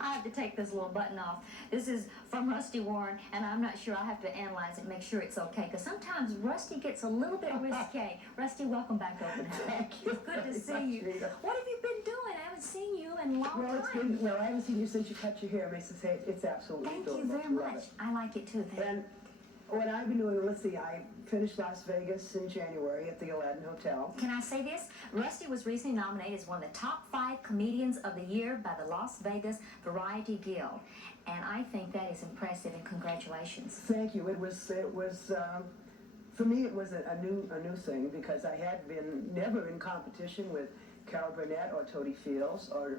I have to take this little button off. This is from Rusty Warren, and I'm not sure. I'll have to analyze it, make sure it's okay, because sometimes Rusty gets a little bit risque. Rusty, welcome back to Open House. Thank you. It's good to see you. Rita. What have you been doing? I haven't seen you in a long time. Well, I haven't seen you since you cut your hair, Mrs. Hayes. It's absolutely Thank adorable. you very much. I like it too. Thank you. And what I've been doing, let's see, I finished Las Vegas in January at the Aladdin Hotel. Can I say this? Rusty was recently nominated as one of the top 5 comedians of the year by the Las Vegas Variety Guild. And I think that is impressive, and congratulations. Thank you. It was for me, it was a new thing, because I had been never in competition with Carol Burnett or Toady Fields or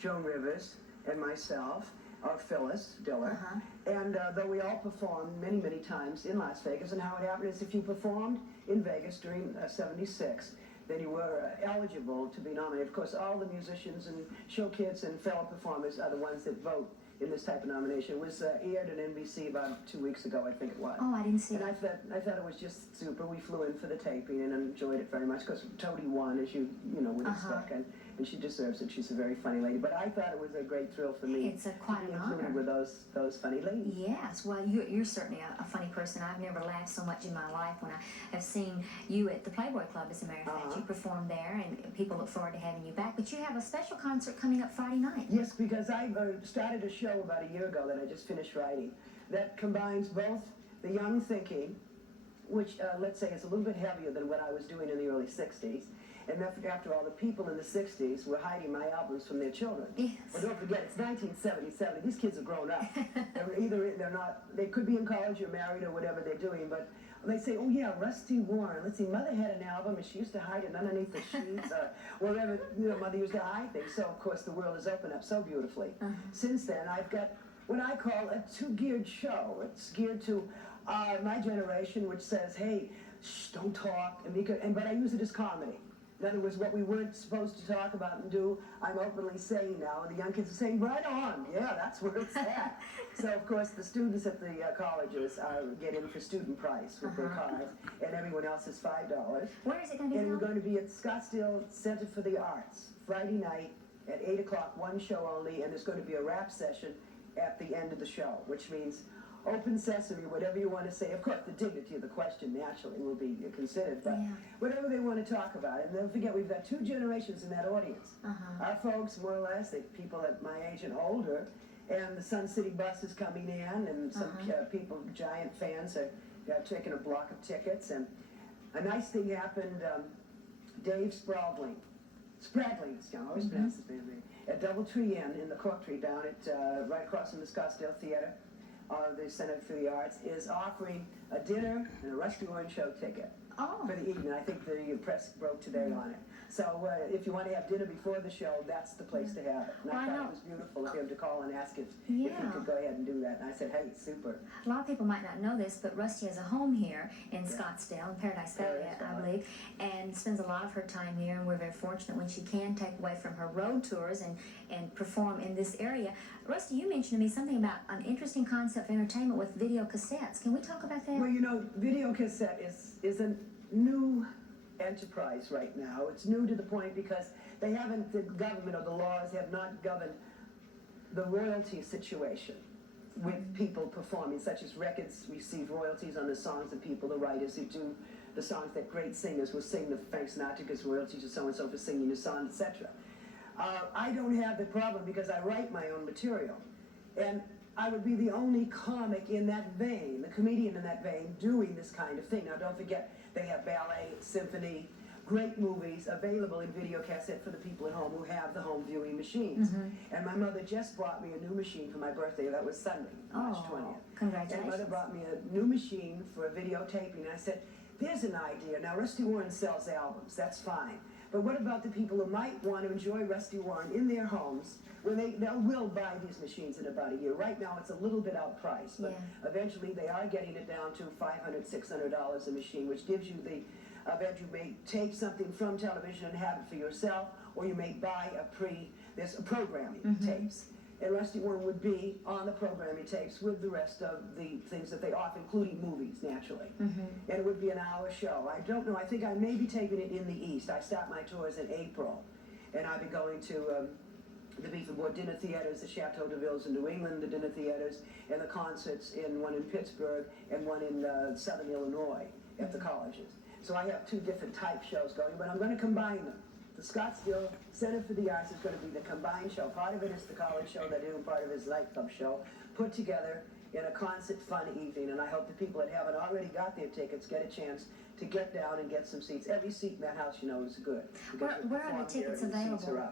Joan Rivers and myself, or Phyllis Diller. And though we all performed many, many times in Las Vegas, and how it happened is if you performed in Vegas during '76, then you were eligible to be nominated. Of course, all the musicians and show kids and fellow performers are the ones that vote in this type of nomination. It was aired on NBC about 2 weeks ago, I think it was. Oh, I didn't see and that. I thought it was just super. We flew in for the taping and enjoyed it very much, because Toady won, as you know, with the stuck, and she deserves it. She's a very funny lady. But I thought it was a great thrill for me It's quite to be an included honor. with those funny ladies. Yes, well, you're certainly a funny person. I've never laughed so much in my life when I have seen you at the Playboy Club, as a matter of fact. You performed there, and people look forward to having you back. But you have a special concert coming up Friday night. Yes, because I started a show about a year ago that I just finished writing that combines both the young thinking, which let's say is a little bit heavier than what I was doing in the early 60s. And after all, the people in the 60s were hiding my albums from their children. Yes. Well, don't forget, it's 1977. These kids are grown up. They're not, they could be in college or married or whatever they're doing, but they say, oh yeah, Rusty Warren. Let's see, Mother had an album and she used to hide it underneath the sheets or wherever, Mother used to hide things. So, of course, the world has opened up so beautifully. Since then, I've got what I call a two-geared show. It's geared to my generation, which says, hey, shh, don't talk, but I use it as comedy. In other words, what we weren't supposed to talk about and do, I'm openly saying now, and the young kids are saying, right on, yeah, that's where it's at. So, of course, the students at the colleges get in for student price with their cards, and everyone else is $5. Where is it going to be? And we're going to be at Scottsdale Center for the Arts, Friday night at 8 o'clock, one show only, and there's going to be a rap session at the end of the show, which means open sesame, whatever you want to say. Of course, the dignity of the question naturally will be considered, but whatever they want to talk about. And don't forget, we've got 2 generations in that audience. Our folks, more or less, people at my age and older, and the Sun City bus is coming in, and some people, giant fans, are taking a block of tickets. And a nice thing happened. Dave Spradling, I always pronounce his name, at Doubletree Inn in the Cork Tree down at right across from the Scottsdale Theater. The Center for the Arts is offering a dinner and a Rusty Warren show ticket for the evening. I think the press broke today on it. So if you want to have dinner before the show, that's the place to have it. And I thought it was beautiful of him to call and ask if he could go ahead and do that. And I said, hey, super. A lot of people might not know this, but Rusty has a home here in Scottsdale, in Paradise Valley, I believe, and spends a lot of her time here, and we're very fortunate when she can take away from her road tours and perform in this area. Rusty, you mentioned to me something about an interesting concept for entertainment with video cassettes. Can we talk about that? Well, video cassette is a new enterprise right now. It's new to the point because the government or the laws have not governed the royalty situation with people performing, such as records receive royalties on the songs of people, the writers who do the songs, that great singers will sing the Frank Sinatra gets royalties to so-and-so for singing the song, etc. I don't have the problem because I write my own material. And I would be the only comic in that vein, the comedian in that vein, doing this kind of thing. Now, don't forget, they have ballet, symphony, great movies available in video cassette for the people at home who have the home viewing machines. And my mother just bought me a new machine for my birthday. That was Sunday, March 20th. Congratulations. And mother brought me a new machine for videotaping. And I said, there's an idea. Now, Rusty Warren sells albums. That's fine. But what about the people who might want to enjoy Rusty Warren in their homes when they will buy these machines in about a year? Right now, it's a little bit outpriced, but eventually they are getting it down to $500, $600 a machine, which gives you the event. You may take something from television and have it for yourself, or you may buy there's programming tapes. And Rusty Warren would be on the programming tapes with the rest of the things that they offer, including movies, naturally. And it would be an hour show. I don't know. I think I may be taping it in the East. I start my tours in April. And I'll be going to the Davenport dinner theaters, the Chateau de Villes in New England, the dinner theaters, and the concerts in one in Pittsburgh and one in Southern Illinois at the colleges. So I have two different type shows going, but I'm going to combine them. The Scottsdale Center for the Arts is going to be the combined show. Part of it is the college show they do, and part of it is nightclub show, put together in a concert fun evening. And I hope the people that haven't already got their tickets get a chance to get down and get some seats. Every seat in that house, you know, is good. Where are the tickets available?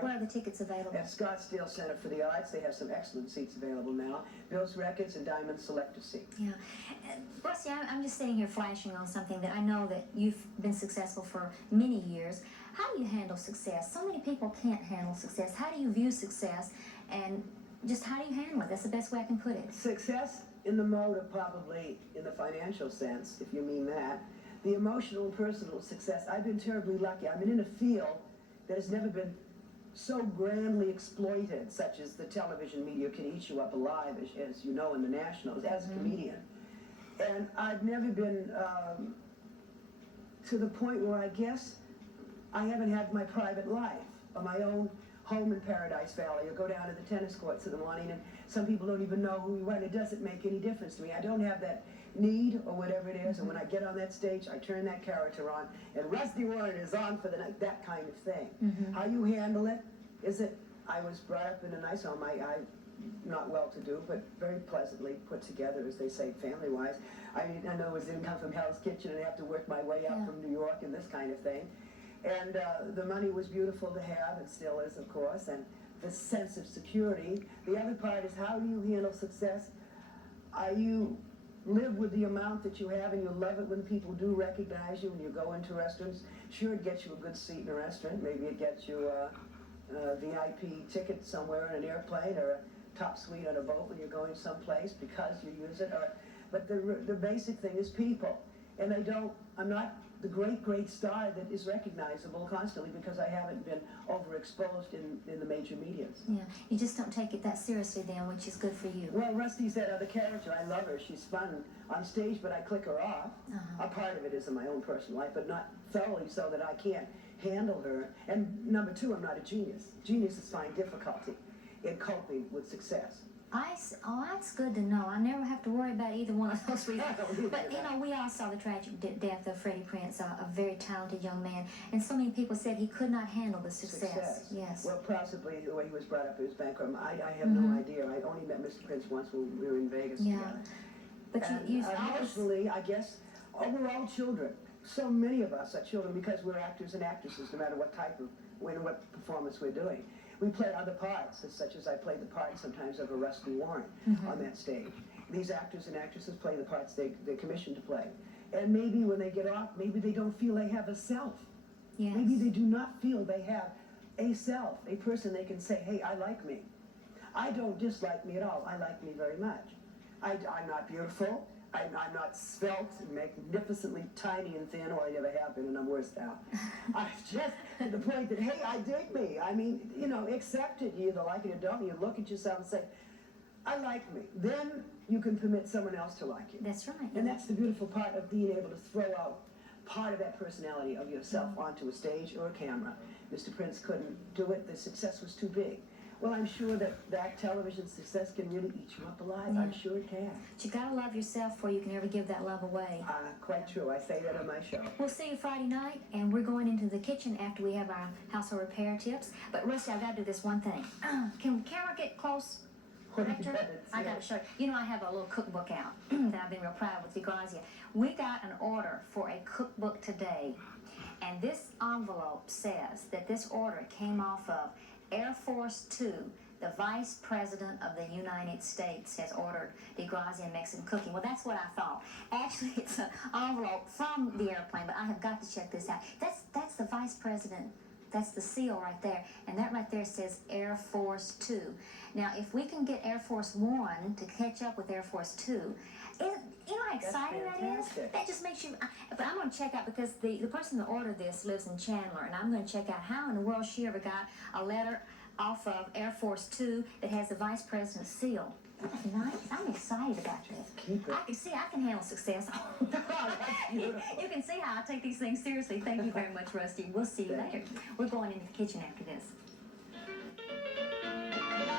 Where are the tickets available? At Scottsdale Center for the Arts, they have some excellent seats available now. Bill's Records and Diamond Selector Seat. Yeah. Rusty, I'm just sitting here flashing on something that I know that you've been successful for many years. How do you handle success? So many people can't handle success. How do you view success, and just how do you handle it? That's the best way I can put it. Success in the mode of probably in the financial sense, if you mean that. The emotional and personal success, I've been terribly lucky. I'm in a field that has never been so grandly exploited, such as the television media can eat you up alive, as you know, in the Nationals, as a comedian. And I've never been to the point where I guess I haven't had my private life, or my own home in Paradise Valley, or go down to the tennis courts in the morning, and some people don't even know who you are, and it doesn't make any difference to me. I don't have that need, or whatever it is, and when I get on that stage, I turn that character on, and Rusty Warren is on for the night, that kind of thing. How you handle it, is it, I was brought up in a nice home, I'm not well-to-do, but very pleasantly put together, as they say, family-wise. I mean, I know I didn't come from Hell's Kitchen and have to work my way up from New York and this kind of thing. And the money was beautiful to have, and still is, of course, and the sense of security. The other part is, how do you handle success? You live with the amount that you have, and you love it when people do recognize you when you go into restaurants. Sure, it gets you a good seat in a restaurant. Maybe it gets you a VIP ticket somewhere in an airplane, or a top suite on a boat when you're going someplace because you use it. But the basic thing is people. And I'm not the great star that is recognizable constantly because I haven't been overexposed in the major medias. Yeah, you just don't take it that seriously then, which is good for you. Well, Rusty's that other character. I love her. She's fun on stage, but I click her off. A part of it is in my own personal life, but not thoroughly so that I can't handle her. And number two, I'm not a genius. Geniuses find difficulty in coping with success. That's good to know. I never have to worry about either one of those reasons. But, you know, we all saw the tragic death of Freddie Prinze, a very talented young man. And so many people said he could not handle the success. Yes. Well, possibly the way he was brought up, he was bankrupt. I have no idea. I only met Mr. Prince once when we were in Vegas together. But emotionally, I guess, we're all children. So many of us are children because we're actors and actresses, no matter what type of, what performance we're doing. We play other parts, such as I played the part sometimes of a Rusty Warren on that stage. These actors and actresses play the parts they're commissioned to play. And maybe when they get off, maybe they don't feel they have a self. Yes. Maybe they do not feel they have a self, a person they can say, hey, I like me. I don't dislike me at all. I like me very much. I'm not beautiful. I'm not svelte and magnificently tiny and thin, or I never have been, and I'm worse now. I'm just to the point that, hey, I dig me. I mean, you know, accept it. You either like it or don't. You look at yourself and say, I like me. Then you can permit someone else to like you. That's right. And that's the beautiful part of being able to throw out part of that personality of yourself onto a stage or a camera. Mr. Prince couldn't do it. The success was too big. Well, I'm sure that television success can really eat you up alive. I'm sure it can. But you gotta love yourself before you can ever give that love away. Quite true. I say that on my show. We'll see you Friday night, and we're going into the kitchen after we have our household repair tips. But Rusty, I gotta do this one thing. Can camera get close? Director? I gotta show you. You know, I have a little cookbook out that I've been real proud with Vigrazia. We got an order for a cookbook today, and this envelope says that this order came off of Air Force 2. The Vice President of the United States has ordered Vigrazia Mexican cooking. Well, that's what I thought. Actually, it's an envelope from the airplane, but I have got to check this out. That's the Vice President. That's the seal right there. And that right there says Air Force 2. Now, if we can get Air Force 1 to catch up with Air Force 2, you know how exciting that is? That just makes you... But I'm going to check out, because the person that ordered this lives in Chandler, and I'm going to check out how in the world she ever got a letter off of Air Force 2 that has the Vice President's seal. That's nice. I'm excited about this. Keep it. I can see I can handle success. You can see how I take these things seriously. Thank you very much, Rusty. We'll see you later. We're going into the kitchen after this.